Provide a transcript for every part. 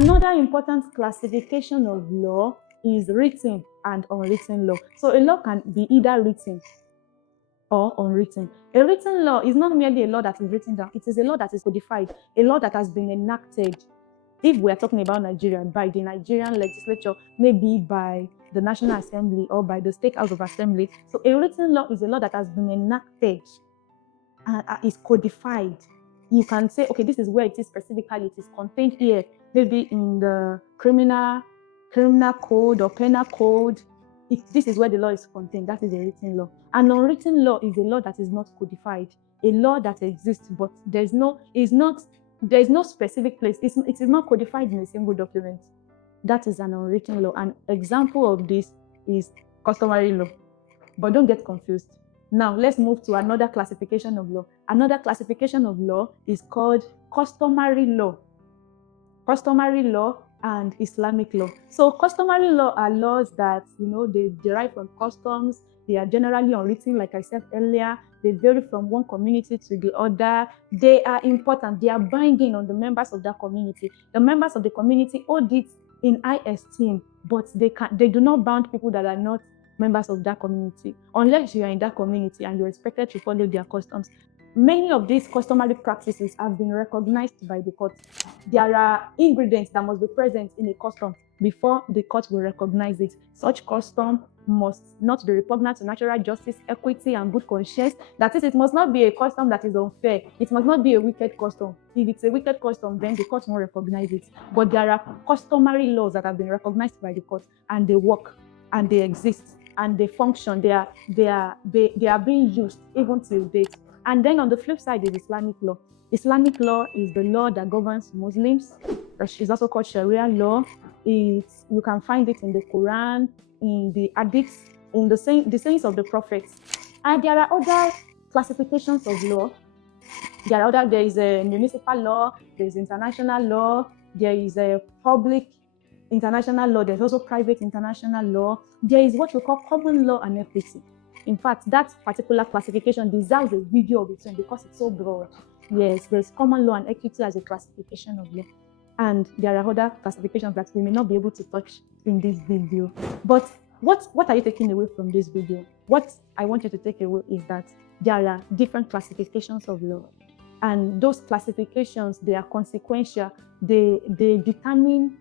Another important classification of law is written and unwritten law. So a law can be either written or unwritten. A written law is not merely a law that is written down, it is a law that is codified, a law that has been enacted. If we are talking about Nigeria, by the Nigerian legislature, maybe by the National Assembly or by the State House of Assembly. So a written law is a law that has been enacted and is codified. You can say, okay, this is where it is specifically, it is contained here, maybe in the criminal code or penal code. This is where the law is contained. That is a written law. An unwritten law is a law that is not codified, a law that exists, but there is no specific place. It is not codified in a single document. That is an unwritten law. An example of this is customary law. But don't get confused. Now, let's move to another classification of law. Another classification of law is called customary law. Customary law and Islamic law. So customary law are laws that, they derive from customs. They are generally unwritten, like I said earlier. They vary from one community to the other. They are important. They are binding on the members of that community. The members of the community hold it in high esteem, but they do not bound people that are not members of that community, unless you are in that community and you're expected to follow their customs. Many of these customary practices have been recognized by the court. There are ingredients that must be present in a custom before the court will recognize it. Such custom must not be repugnant to natural justice, equity, and good conscience. That is, it must not be a custom that is unfair. It must not be a wicked custom. If it's a wicked custom, then the court won't recognize it. But there are customary laws that have been recognized by the court, and they work, and they exist, and they function. They are being used even till date. And then on the flip side is Islamic law. Islamic law is the law that governs Muslims. It's also called Sharia law. You can find it in the Quran, in the Hadiths, in the sayings of the prophets. And there are other classifications of law. There is a municipal law, there is international law, there is a public international law, there's also private international law. There is what we call common law and equity. In fact, that particular classification deserves a video of its own because it's so broad. Yes, there's common law and equity as a classification of law. And there are other classifications that we may not be able to touch in this video. But what are you taking away from this video? What I want you to take away is that there are different classifications of law. And those classifications, they are consequential. They determine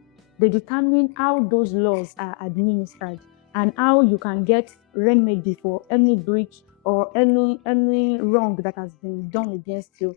how those laws are administered and how you can get remedy for any breach or any wrong that has been done against you.